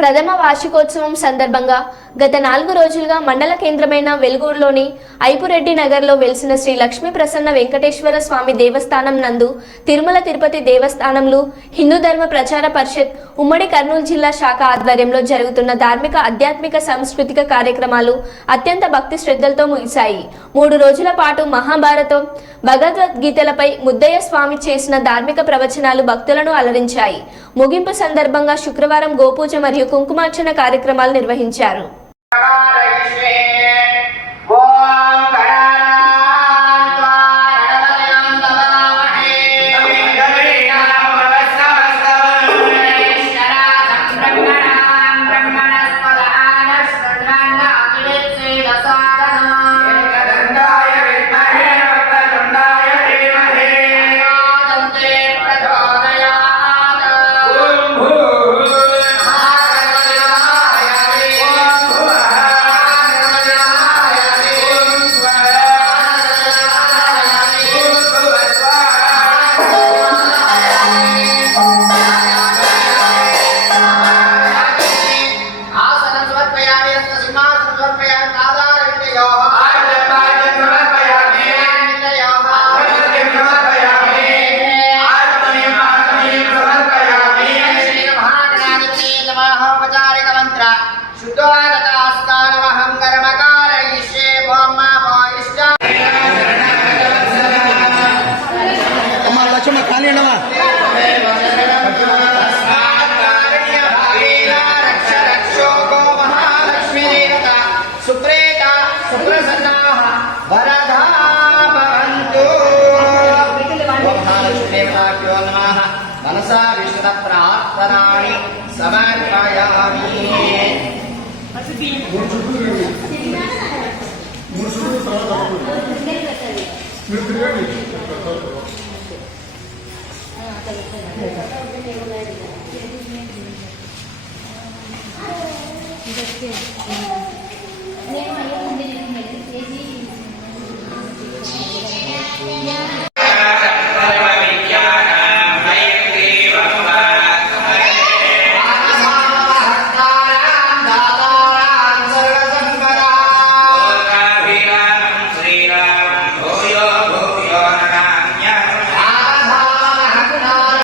ప్రథమ వార్షికోత్సవం సందర్భంగా గత 4 రోజులుగా మండల కేంద్రమైన వెలుగూరులోని ఐపురెడ్డి నగర్లో వెలిసిన శ్రీ లక్ష్మీ ప్రసన్న వెంకటేశ్వర స్వామి దేవస్థానం నందు తిరుమల తిరుపతి దేవస్థానంలో హిందూ ధర్మ ప్రచార పరిషత్ ఉమ్మడి కర్నూలు జిల్లా శాఖ ఆధ్వర్యంలో జరుగుతున్న ధార్మిక ఆధ్యాత్మిక సాంస్కృతిక కార్యక్రమాలు అత్యంత భక్తి శ్రద్ధలతో ముగిశాయి. 3 రోజుల పాటు మహాభారతం, భగవద్గీతలపై ముద్దయ్య స్వామి చేసిన ధార్మిక ప్రవచనాలు భక్తులను అలరించాయి. ముగింపు సందర్భంగా శుక్రవారం గోపూజ మరియు కుంకుమార్చన కార్యక్రమాలు నిర్వహించారు. मनसा विष्णु प्रार्थनानि समर्पयामि. నేను